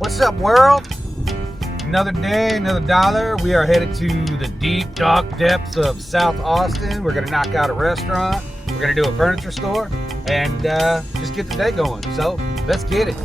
What's up, world? Another day, another dollar. We are headed to the deep, dark depths of South Austin. We're going to knock out a restaurant. We're going to do a furniture store and just get the day going. So let's get it.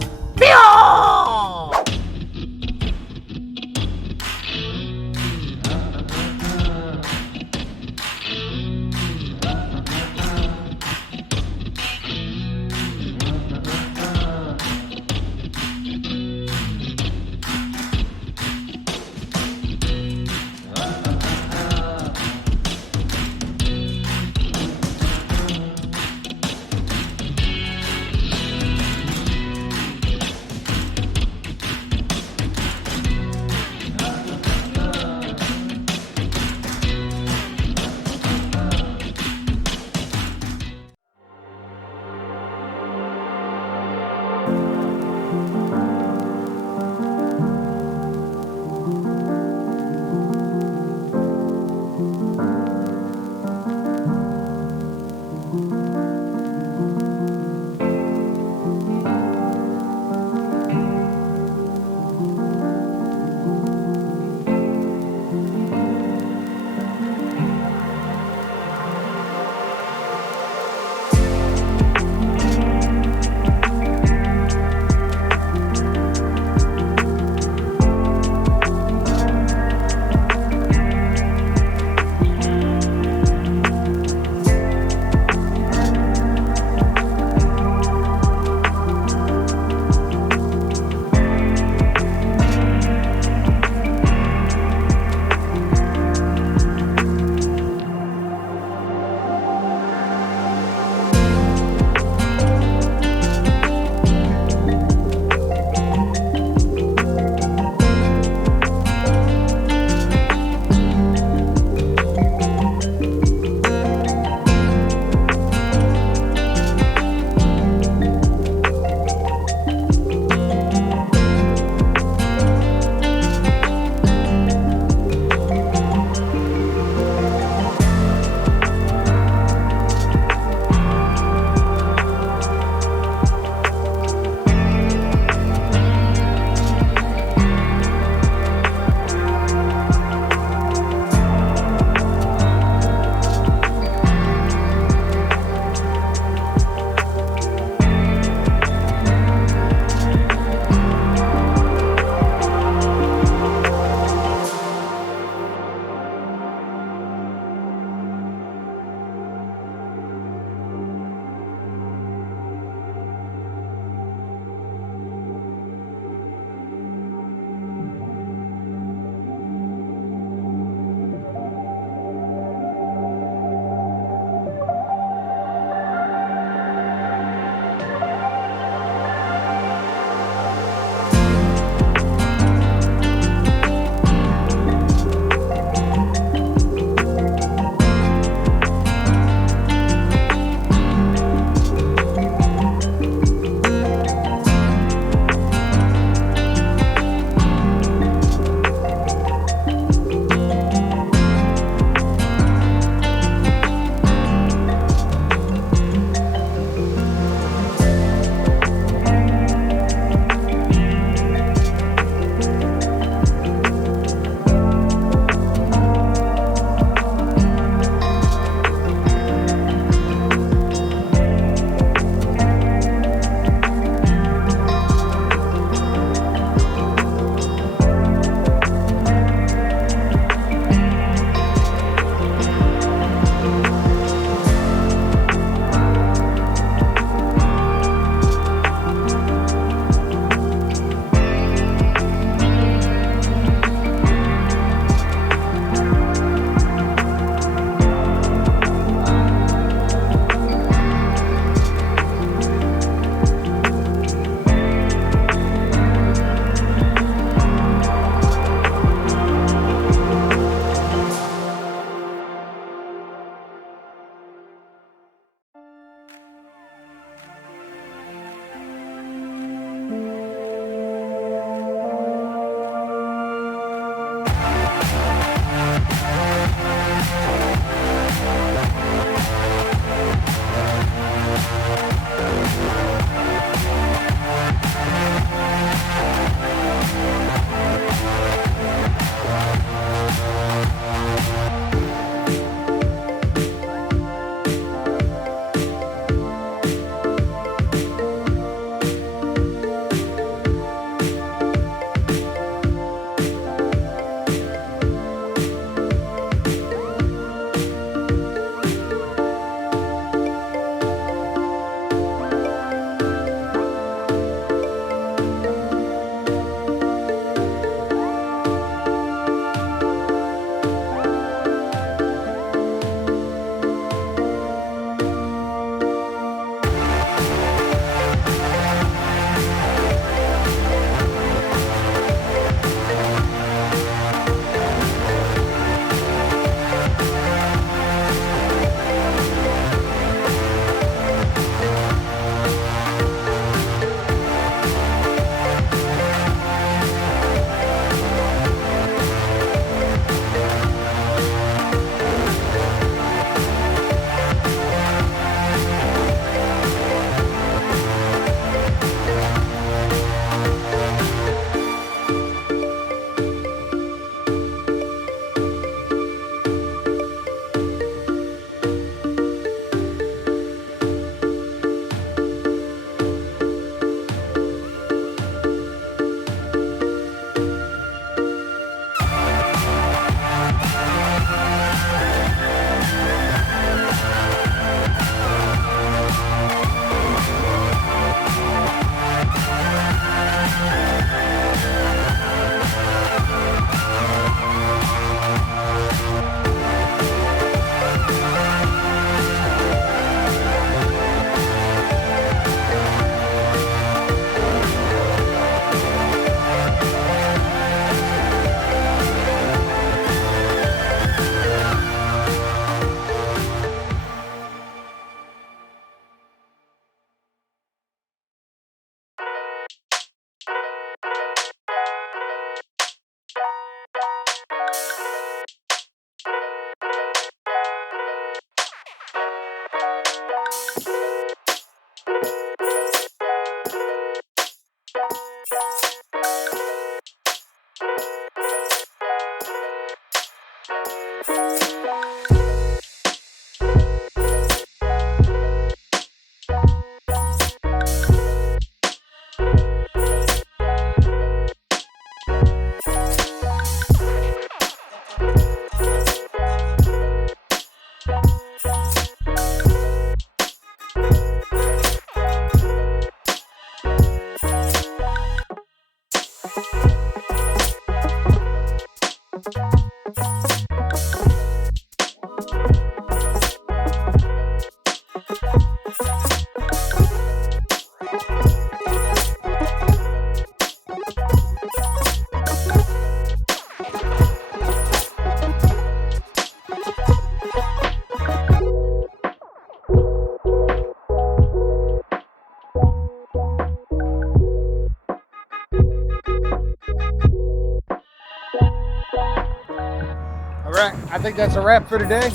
right, I think that's a wrap for today.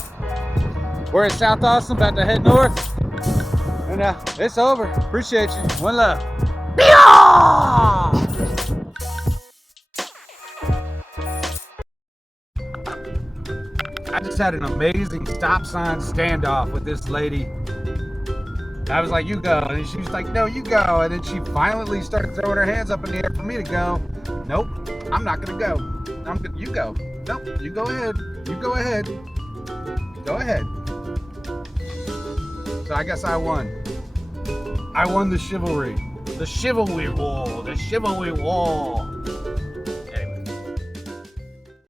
We're in South Austin, about to head north. And it's over. Appreciate you. One love. I just had an amazing stop sign standoff with this lady. I was like, you go. And she was like, no, you go. And then she violently started throwing her hands up in the air for me to go. Nope, I'm not going to go. You go. Nope, you go ahead. You go ahead. Go ahead. So I guess I won. I won the chivalry. The chivalry war. The chivalry war.